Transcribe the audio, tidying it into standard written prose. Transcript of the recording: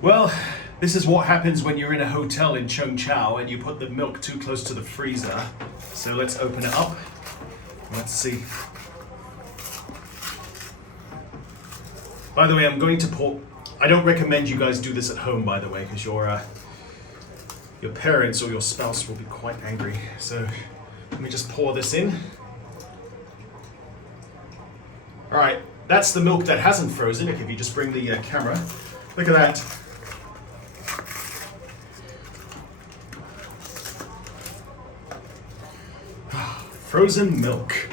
Well, this is what happens when you're in a hotel in Cheung, Chau and you put the milk too close to the freezer. So let's open it up. Let's see. By the way, I'm going to pour. I don't recommend you guys do this at home, by the way, because your parents or your spouse will be quite angry. So let me just pour this in. All right, that's the milk that hasn't frozen. If you just bring the camera, look at that. Frozen milk.